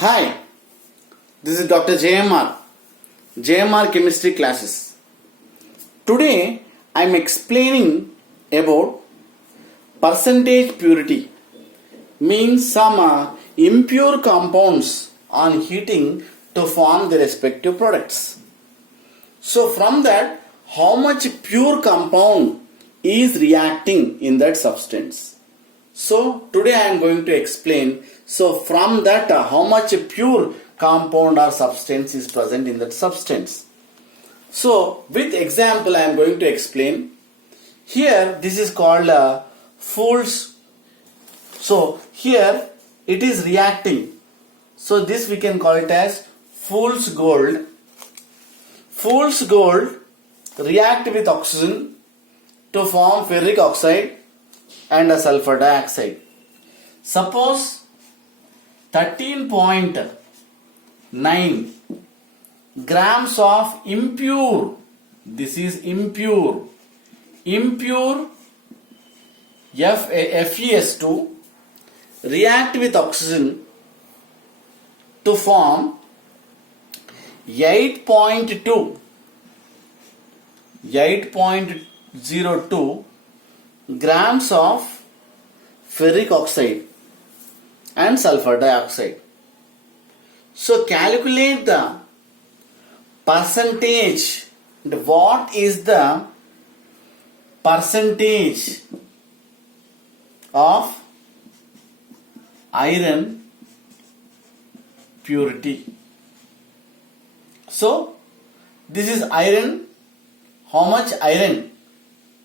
Hi, this is Dr. JMR Chemistry Classes. Today I am explaining about percentage purity, means some impure compounds on heating to form the respective products. So from that, how much pure compound is reacting in that substance. So today I am going to explain. So from that, how much pure compound or substance is present in that substance. So with example I am going to explain. Here this is called Fool's. So here it is reacting. So this we can call it as Fool's gold. Fool's gold react with oxygen to form ferric oxide and a sulfur dioxide. Suppose 13.9 grams of impure, this is impure FeS2 react with oxygen to form 8.02 grams of ferric oxide and sulfur dioxide. So calculate the percentage. What is the percentage of iron purity? So this is iron. How much iron?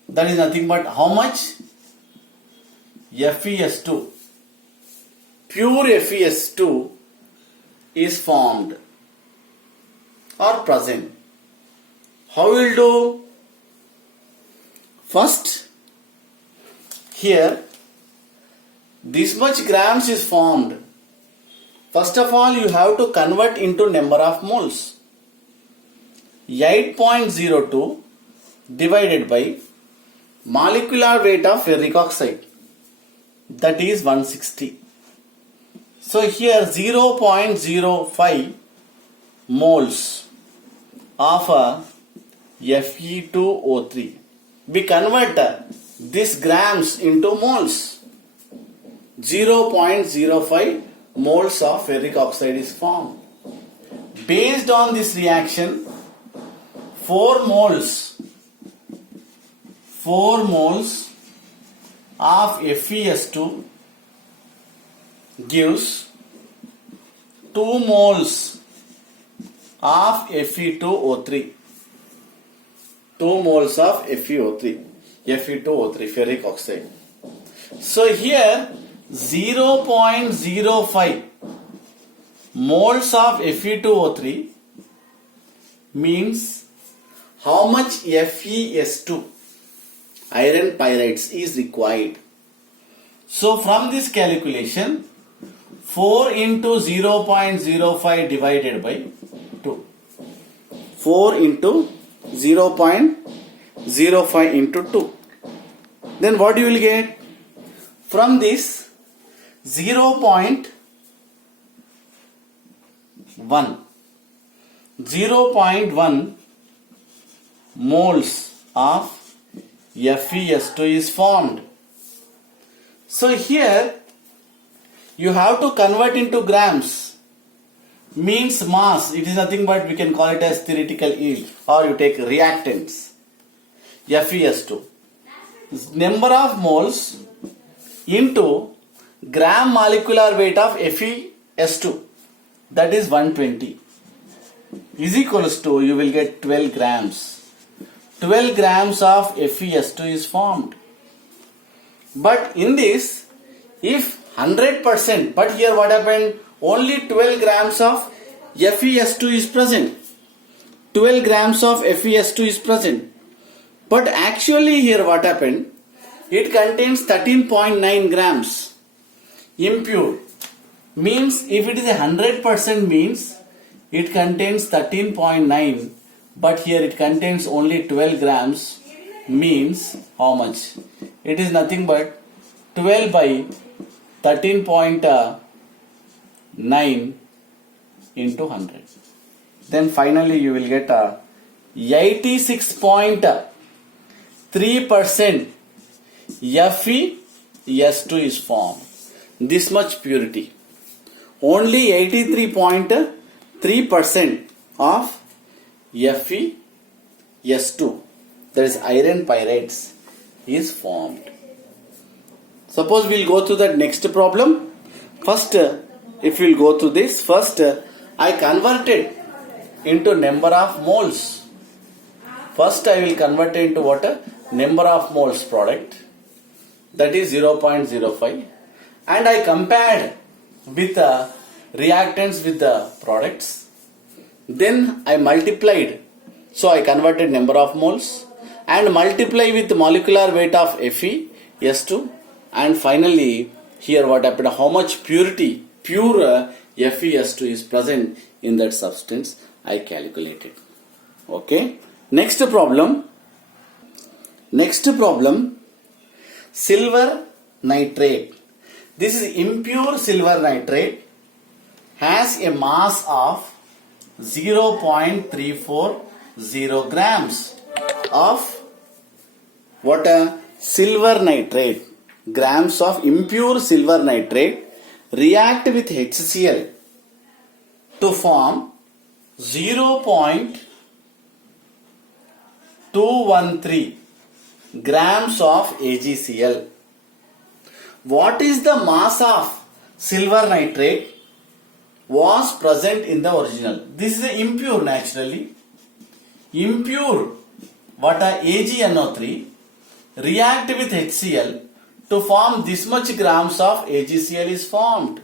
That is nothing but how much? FeS2. Pure FeS2 is formed or present. How we will do? First, here this much grams is formed. First of all, you have to convert into number of moles. 8.02 divided by molecular weight of ferric oxide, that is 160. So here 0.05 moles of Fe2O3. We convert this grams into moles. 0.05 moles of ferric oxide is formed. Based on this reaction, 4 moles of FeS2 gives 2 moles of Fe2O3. 2 moles of Fe2O3 ferric oxide. So here 0.05 moles of Fe2O3 means how much FeS2 iron pyrites is required. So from this calculation, 4 into 0.05 divided by 2. 4 into 0.05 into 2. Then what you will get? From this 0.1 moles of FeS2 is formed. So here you have to convert into grams, means mass. It is nothing but we can call it as theoretical yield, or you take reactants FeS2. Number of moles into gram molecular weight of FeS2, that is 120, is equals to, you will get 12 grams. 12 grams of FeS2 is formed. But in this, if 100%, but here what happened? Only 12 grams of FeS2 is present. 12 grams of FeS2 is present. But actually here what happened? It contains 13.9 grams. Impure. Means if it is 100% means it contains 13.9, but here it contains only 12 grams, means how much? It is nothing but 12 by 13.9 into 100. Then finally you will get a 86.3% Fe(S2) is formed. This much purity. Only 83.3% of Fe(S2), that is iron pyrites, is formed. Suppose we'll go to the next problem. First, if we'll go to this, first I converted into number of moles. First I will convert into what? Number of moles product, that is 0.05, and I compared with reactants with the products. Then I multiplied, so I converted number of moles and multiply with molecular weight of Fe(S2), and finally here what happened, how much pure Fe(S2) is present in that substance, I calculated. Okay. Next problem, silver nitrate. This is impure silver nitrate, has a mass of 0.340 grams of what? Silver nitrate. Grams of impure silver nitrate react with HCl to form 0.213 grams of AgCl. What is the mass of silver nitrate was present in the original? This is a impure, naturally. Impure, what are AgNO3 react with HCl to form this much grams of AgCl is formed.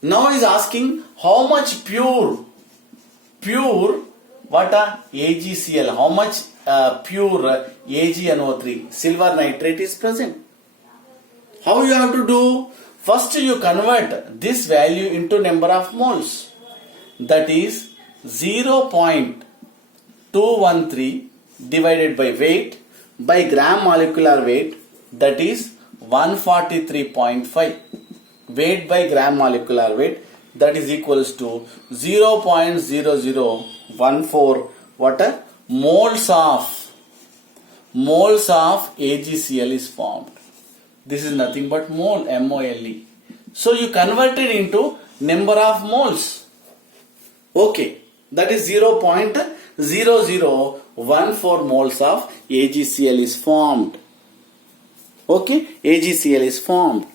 Now is asking how much pure what are AgCl, how much pure AgNO3 silver nitrate is present. How you have to do? First you convert this value into number of moles, that is 0.213 divided by weight by gram molecular weight, that is 143.5. Weight by gram molecular weight, that is equals to 0.0014 what are moles of AgCl is formed. This is nothing but mole, MOLE. So you converted into number of moles. Okay, that is 0.0014 moles of AgCl is formed. Okay, AgCl is formed.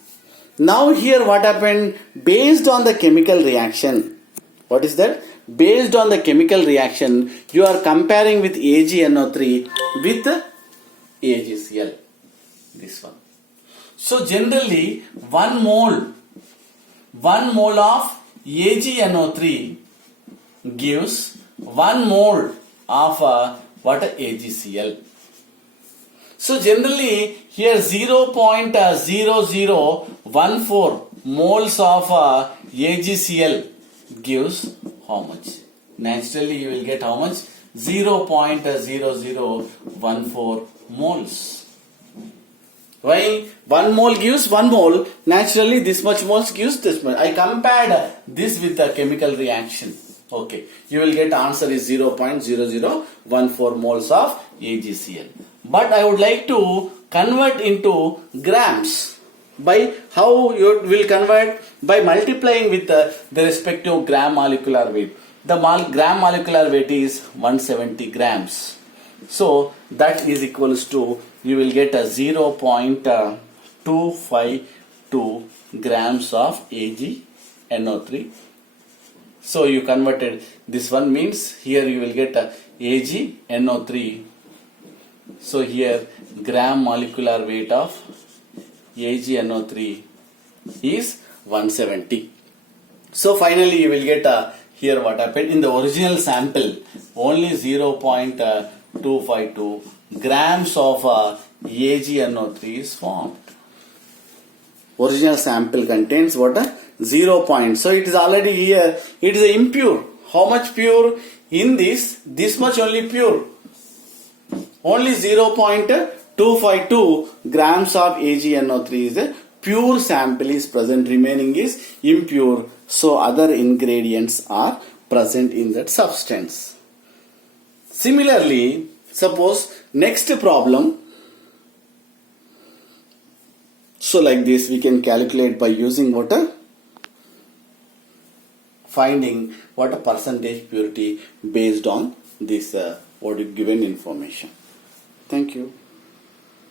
Now here what happened? Based on the chemical reaction, what is that? Based on the chemical reaction, you are comparing with AgNO3 with AgCl. This one. So generally 1 mole of AgNO3 gives 1 mole of what? AgCl. So generally here 0.0014 moles of AgCl gives how much? Naturally you will get how much? 0.0014 moles. Why? 1 mole gives 1 mole. Naturally this much moles gives this much. I compared this with the chemical reaction. Okay. You will get answer is 0.0014 moles of AgCl. But I would like to convert into grams. By how you will convert? By multiplying with the respective gram molecular weight. The gram molecular weight is 170 grams. So that is equals to, you will get a 0.252 grams of AgNO3. So you converted this one, means here you will get a AgNO3. So here gram molecular weight of AgNO3 is 170. So finally you will get here what happened in the original sample, only 0.252 grams of AgNO3 is formed. Original sample contains what? 0. So it is already here, it is impure. How much pure? In this much only pure. Only 0.252 grams of AgNO3 is pure sample is present, remaining is impure. So other ingredients are present in that substance. Similarly, suppose next problem. So like this we can calculate by using water, finding what a percentage purity based on this given information. Thank you.